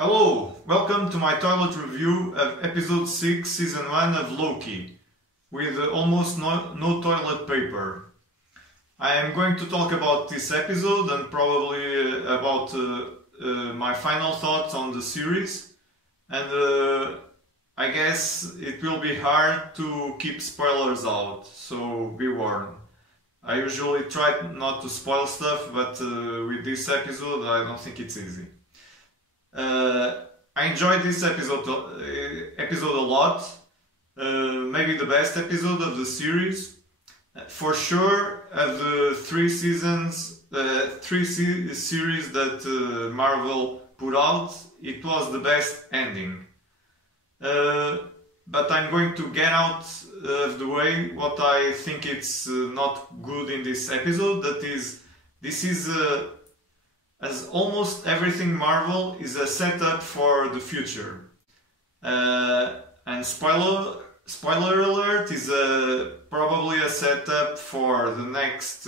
Hello, welcome to my toilet review of episode 6, season 1 of Loki, with almost no toilet paper. I am going to talk about this episode and probably about my final thoughts on the series, and I guess it will be hard to keep spoilers out, so be warned. I usually try not to spoil stuff, but with this episode I don't think it's easy. I enjoyed this episode a lot. Maybe the best episode of the series. For sure, of the series that Marvel put out, it was the best ending. But I'm going to get out of the way what I think it's not good in this episode. That is, this is as almost everything Marvel is a setup for the future. And spoiler alert, is probably a setup for the next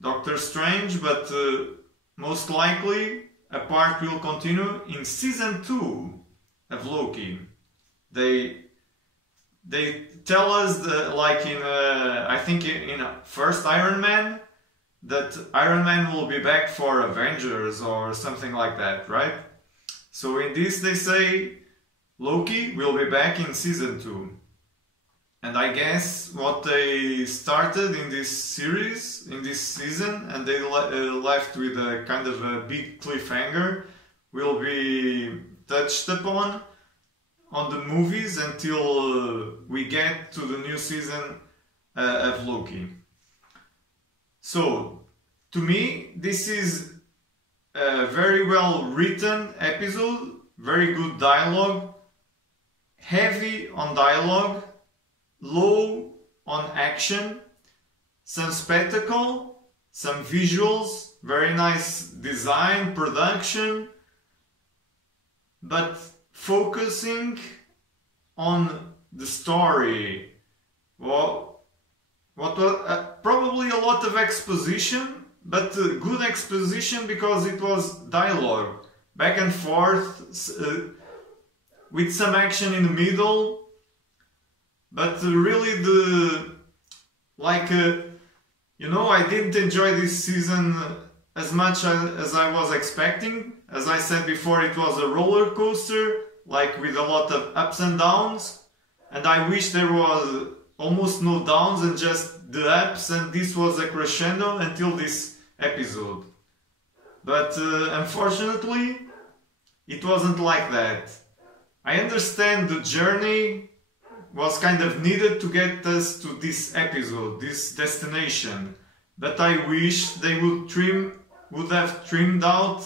Doctor Strange, but most likely a part will continue in season 2 of Loki. They tell us that, like in I think in first Iron Man, that Iron Man will be back for Avengers or something like that, right? So in this they say Loki will be back in season 2. And I guess what they started in this series, in this season, and they left with a kind of a big cliffhanger, will be touched upon on the movies until we get to the new season of Loki. So, to me, this is a very well written episode, very good dialogue, heavy on dialogue, low on action, some spectacle, some visuals, very nice design, production, but focusing on the story. Well, what was probably a lot of exposition, but good exposition because it was dialogue, back and forth, with some action in the middle. But really I didn't enjoy this season as much as I was expecting. As I said before, it was a roller coaster, like with a lot of ups and downs, and I wish there was almost no downs and just the ups, and this was a crescendo until this episode. But unfortunately, it wasn't like that. I understand the journey was kind of needed to get us to this episode, this destination, but I wish they would have trimmed out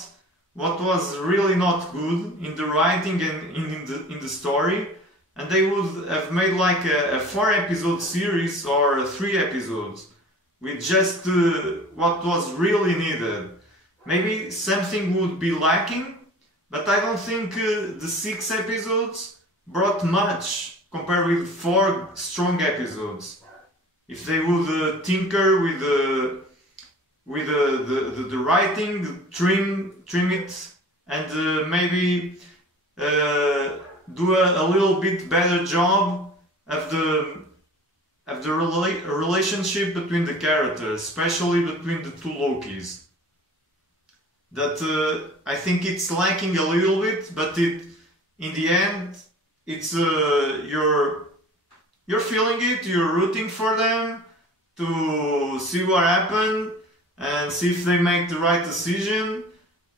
what was really not good in the writing and in the story, and they would have made like a 4-episode series or 3 episodes with just what was really needed. Maybe something would be lacking, but I don't think the 6 episodes brought much compared with 4 strong episodes. If they would tinker with the writing, trim it, and maybe do a little bit better job of the relationship between the characters, especially between the 2 Lokis. That I think it's lacking a little bit, but in the end, it's you're feeling it, you're rooting for them to see what happened and see if they make the right decision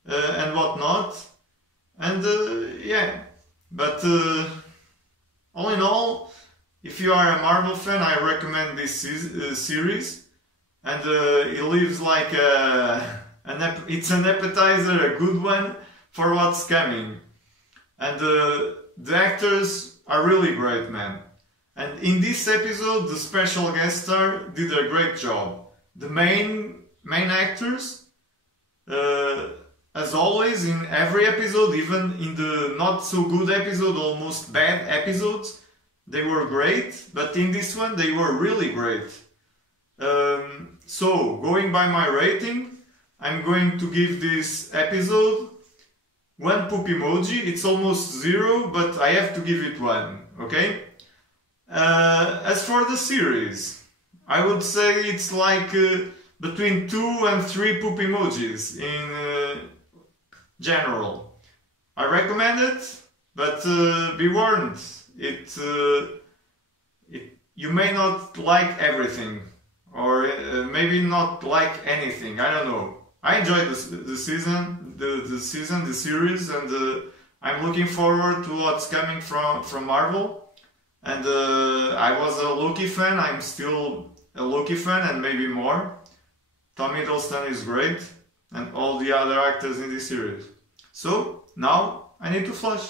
and whatnot. And yeah, but all in all, if you are a Marvel fan, I recommend this series, and it leaves like it's an appetizer, a good one for what's coming. And the actors are really great, man. And in this episode, the special guest star did a great job. The main actors, as always, in every episode, even in the not so good episode, almost bad episodes, they were great. But in this one, they were really great. So, going by my rating, I'm going to give this episode one poop emoji. It's almost 0, but I have to give it 1, okay? As for the series, I would say it's like between 2 and 3 poop emojis in general. I recommend it, but be warned, you may not like everything, or maybe not like anything. I don't know. I enjoyed the series, and I'm looking forward to what's coming from Marvel. And I was a Loki fan. I'm still a Loki fan, and maybe more. Tom Hiddleston is great, and all the other actors in this series. So now I need to flush.